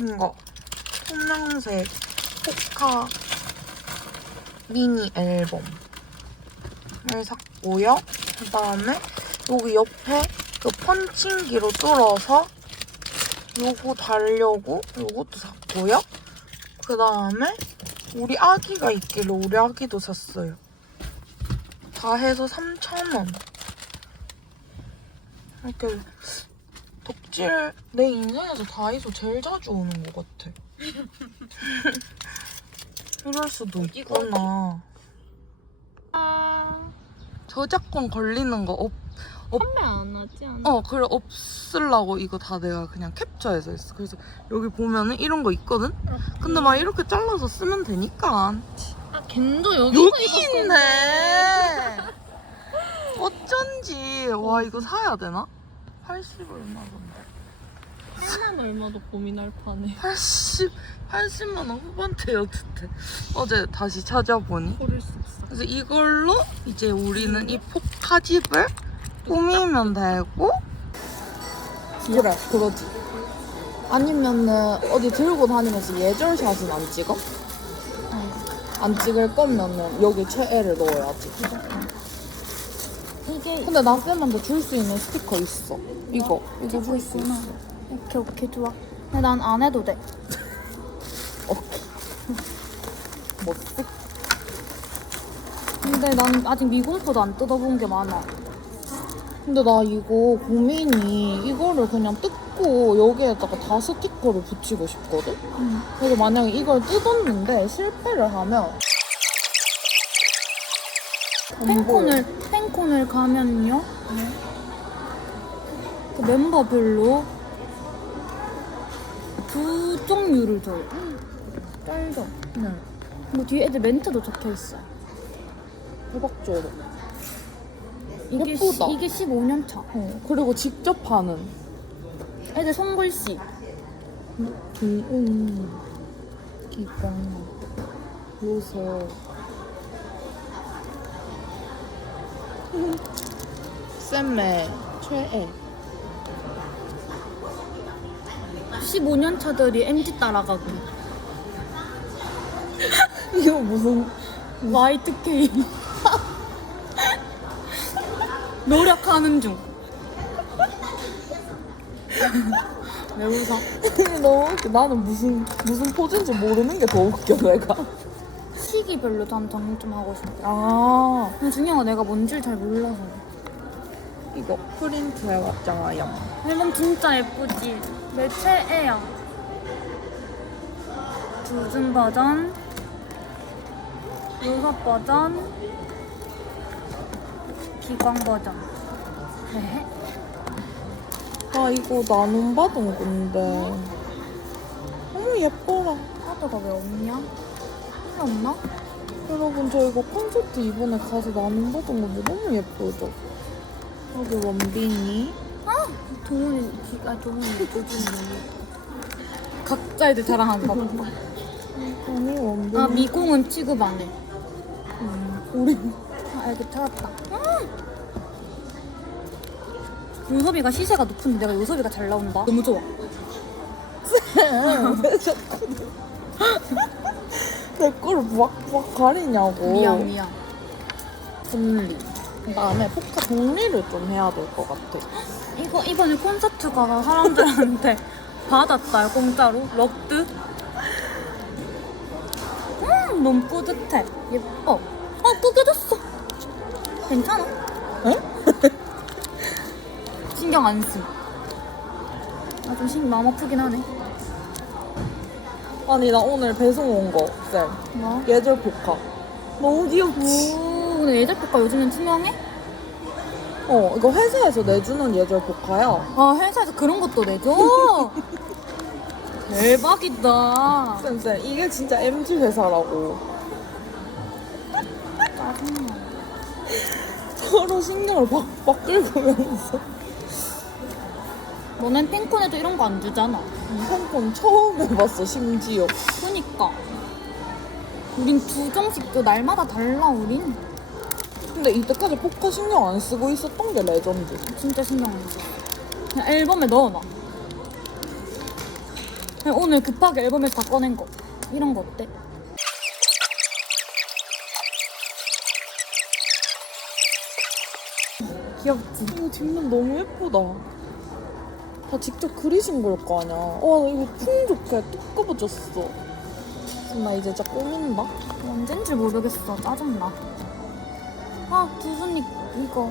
이거 투명색 포카 미니 앨범을 샀고요. 그 다음에 여기 옆에 그 펀칭기로 뚫어서 요거 달려고 요것도 샀고요. 그 다음에 우리 아기가 있길래 우리 아기도 샀어요. 다 해서 3,000원. 이렇게 덕질 내 인생에서 다이소 제일 자주 오는 것 같아. 이럴 수도 있구나. 아, 저작권 걸리는 거 없, 판매 안 하지 않아? 어, 그래, 없으려고 이거 다 내가 그냥 캡처해서 했어. 그래서 여기 보면은 이런 거 있거든? 근데 막 이렇게 잘라서 쓰면 되니까. 아, 겐도 여기서 여기 입었어. 있네! 어쩐지. 와, 이거 사야 되나? 80 얼마던데. 하나는 얼마도 고민할 판에. 80, 80만 원 후반대였는데. 어제 다시 찾아보니. 고를 수 없어. 그래서 이걸로 이제 우리는 이 포카집을 꾸미면 되고 그래, 그러지. 아니면은 어디 들고 다니면서 예절샷은 안 찍어? 안 찍을 거면은 여기 최애를 넣어야지. 이게 근데 나 쌤한테 줄 수 있는 스티커 있어. 이거. 이거 줄 수. 있어. 오케이 오케이 좋아. 근데 난 안 해도 돼. 오케이. 뭐 쓰? 근데 난 아직 미공포도 안 뜯어본 게 많아. 근데 나 이거 고민이 이거를 그냥 뜯고 여기에다가 다 스티커를 붙이고 싶거든? 그래서 만약에 이걸 뜯었는데 실패를 하면 팬콘을 팬콘을 가면요. 그 멤버별로 두 종류를 줘요. 짤죠. 네. 뭐 뒤에 애들 멘트도 적혀 있어. 호박조로. 이게 예쁘다. 시- 이게 15년 차. 어, 그리고 직접 하는 애들 손글씨. 기운 기광 요새 쌤의 최애 15년 차들이 MG 따라가고. 이거 무슨 Y2K. 노력하는 중. 왜 웃어? 너무 웃겨 나는 무슨 무슨 포즈인지 모르는 게 더 웃겨 내가 시기 별로 난 정리 좀 하고 싶어. 아 근데 중요한 건 내가 뭔지를 잘 몰라서. 이거 프린트 해왔잖아요 앨범 진짜 예쁘지? 내 최애야. 두준 버전, 요섭 버전, 기광 버전. 네. 아 이거 나눔 받은 건데 너무 예뻐라 카드가 왜 없냐? 없나? 여러분 저 이거 콘서트 이번에 가서 나눔 받은 건데 너무 예쁘죠 여기 원빈이 동훈이, 기- 아 동훈이, 두준이. 각자 애들 자랑하는 거 봐. 아니 원빈이 아 미공은 취급 안 해. 음, 우리 아 여기 찾았다. 요섭이가 시세가 높은데 내가 요섭이가 잘 나온다. 너무 좋아. 내 거를 막 막 가리냐고 미안 미안. 분리 그다음에 포카 정리를 좀 해야 될 것 같아 이거 이번에 콘서트 가서 사람들한테 받았다 공짜로 럭드. 음 너무 뿌듯해. 예뻐. 어 구겨졌어. 괜찮아? 에? 신경 안 씀. 아좀 신 마음 아프긴 하네. 아니 나 오늘 배송 온 거 쌤 뭐? 예절 포카 너무 귀엽지? 오 근데 예절포가 요즘엔 투명해? 어 이거 회사에서 내주는 예절 포카야 아 회사에서 그런 것도 내줘? 대박이다. 쌤쌤 이게 진짜 MG 회사라고 짜증나. 서로 신경을 박 박 긁으면서 너넨 팬콘에도 이런 거 안 주잖아. 팬콘 처음 해봤어 심지어 그니까. 우린 두 종씩도 날마다 달라, 우린. 근데 이때까지 포카 신경 안 쓰고 있었던 게 레전드 진짜 신경 안 써. 그냥 앨범에 넣어놔. 오늘 급하게 앨범에서 다 꺼낸 거. 이런 거 어때? 귀엽지? 이거 뒷면 너무 예쁘다. 다 직접 그리신 걸 거 아니야. 와, 나 이거 풍족해. 두꺼워졌어. 지금 나 이제 진짜 꾸민다. 언젠지 모르겠어. 짜증나. 아, 두순이 이거.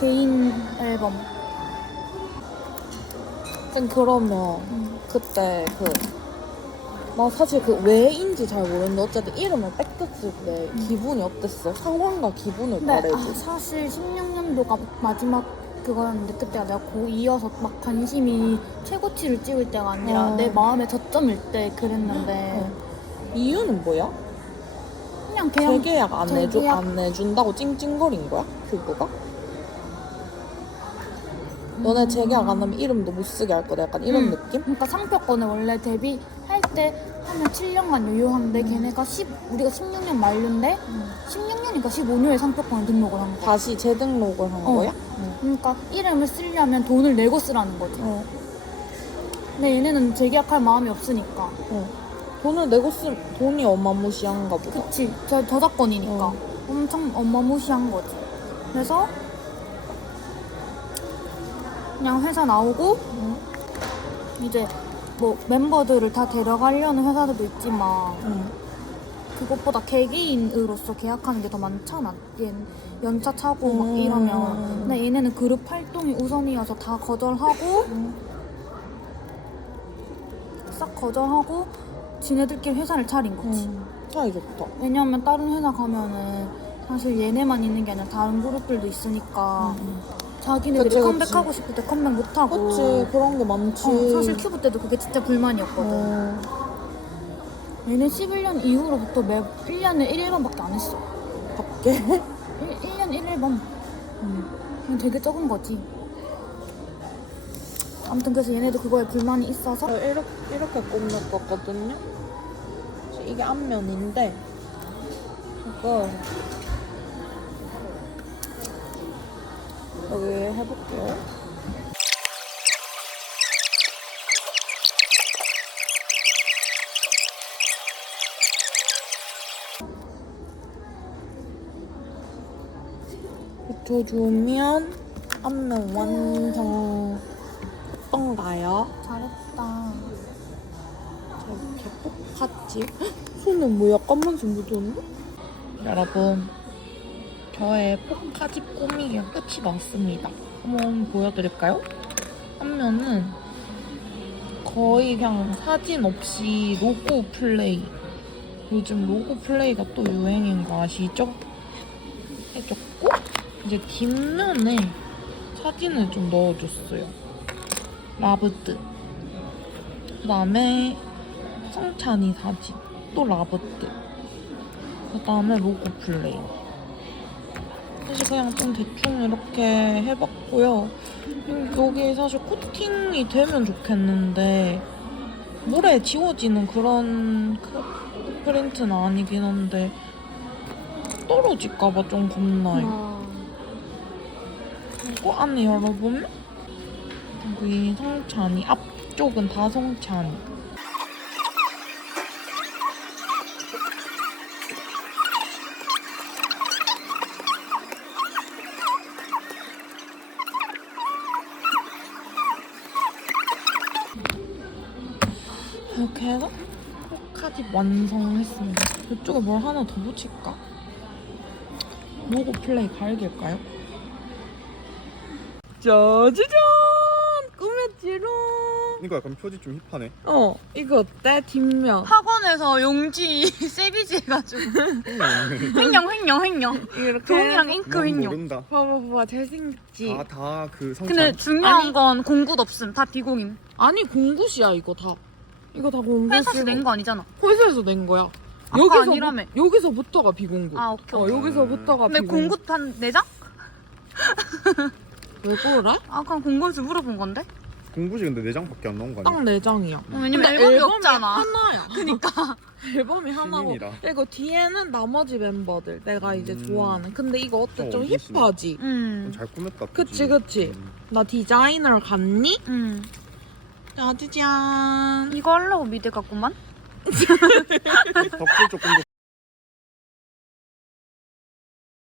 개인 앨범. 쌤, 그러면 음. 그때 그, 나 사실 그 왜인지 잘 모르는데 어쨌든 이름을 뺏겼을 때 기분이 어땠어? 상황과 기분을 근데 말해줘. 아, 사실 16년도가 마지막 그거였는데 그때가 내가 고2여서 막 관심이 최고치를 찍을 때가 아니라 어. 내 마음의 저점일 때 그랬는데 어. 이유는 뭐야? 그냥 그냥 재계약 안 해줘 재계약- 안 해준다고 찡찡거린 거야? 교부가? 너네 재계약 안 하면 이름도 못 쓰게 할 거다 약간 이런 음. 느낌? 그러니까 상표권을 원래 데뷔할 때 하면 7년간 유효한데 걔네가 10 우리가 16년 만료인데 16년이니까 15년에 상표권을 등록을 한 거야. 다시 재등록을 한 어. 거야? 그러니까 이름을 쓰려면 돈을 내고 쓰라는 거지. 어. 근데 얘네는 재계약할 마음이 없으니까. 어. 돈을 내고 쓰 돈이 어마무시한가 보다. 그치 저, 저작권이니까 어. 엄청 어마무시한 거지 그래서 그냥 회사 나오고 응. 이제 뭐 멤버들을 다 데려가려는 회사들도 있지만 응. 그것보다 개개인으로서 계약하는 게 더 많잖아 얘 연차 차고 막 음. 이러면 근데 얘네는 그룹 활동이 우선이어서 다 거절하고 응. 싹 거절하고 지네들끼리 회사를 차린 거지 응. 사이 좋다. 왜냐면 다른 회사 가면은 사실 얘네만 있는 게 아니라 다른 그룹들도 있으니까 자기네들이 그치, 그치. 컴백하고 싶을 때 컴백 못하고 그치 그런 게 많지. 어, 사실 큐브 때도 그게 진짜 불만이었거든 어. 얘는 11년 이후로부터 매 1년에 1일반밖에 안 했어 밖에. 1, 1년 1일반 응. 그냥 되게 적은 거지 아무튼 그래서 얘네도 그거에 불만이 있어서 저 이렇게 이렇게 꾸몄거든요. 이게 앞면인데 이거 여기 해볼게요. 붙여주면 앞면 완성 어떤가요? 잘했다 이렇게 똑같지? 손에 뭐 약간만 좀 묻었네? 여러분 저의 포카집 꾸미기가 끝이 났습니다 한번 보여드릴까요? 앞면은 거의 그냥 사진 없이 로고 플레이 요즘 로고 플레이가 또 유행인 거 아시죠? 해줬고 이제 뒷면에 사진을 좀 넣어줬어요 라브드 그 다음에 성찬이 사진 또 라버트. 그 다음에 로고 플레이. 사실 그냥 좀 대충 이렇게 해봤고요. 음, 여기 사실 코팅이 되면 좋겠는데 물에 지워지는 그런 그 프린트는 아니긴 한데 떨어질까봐 좀 겁나요. 와. 그리고 안에 열어보면 여기 성찬이 앞쪽은 다 성찬이 이렇게 해서 포카집 완성했습니다 이쪽에 뭘 하나 더 붙일까? 로고 플레이 갈길까요? 짜자잔! 꾸몄지롱! 이거 약간 표지 좀 힙하네. 어, 이거 어때? 뒷면. 학원에서 용지 세비지 해가지고 횡령 횡령 횡령 이렇게. 종이랑 잉크 난 횡령 모른다. 봐봐, 봐봐. 잘생겼지? 다다그 성찬. 근데 중요한 아니. 건 공굿 없음 다 비공임 아니, 공굿이야, 이거 다. 이거 다 공굿이고. 회사에서 낸 거 아니잖아 회사에서 낸 거야. 아까 아니라며. 여기서부터가 비공굿. 아 오케이 어, 오케이 여기서부터가 근데 비공굿. 공굿 한 4장? 왜 그래? 아 그럼 공굿을 물어본 건데? 공부지 근데 네 장밖에 안 나온 거딱 아니야? 4장이야. 어, 왜냐면 앨범이 없잖아 하나야. 그니까 앨범이 하나고. 신인이라. 그리고 뒤에는 나머지 멤버들. 내가 이제 음. 좋아하는. 근데 이거 어때? 어, 좀. 힙하지? 음. 잘 꾸몄다. 그치. 그치. 음. 나 디자이너 갔니? 음. 짜자잔. 이거 하려고 미대 갔구만? 덕질 조금 더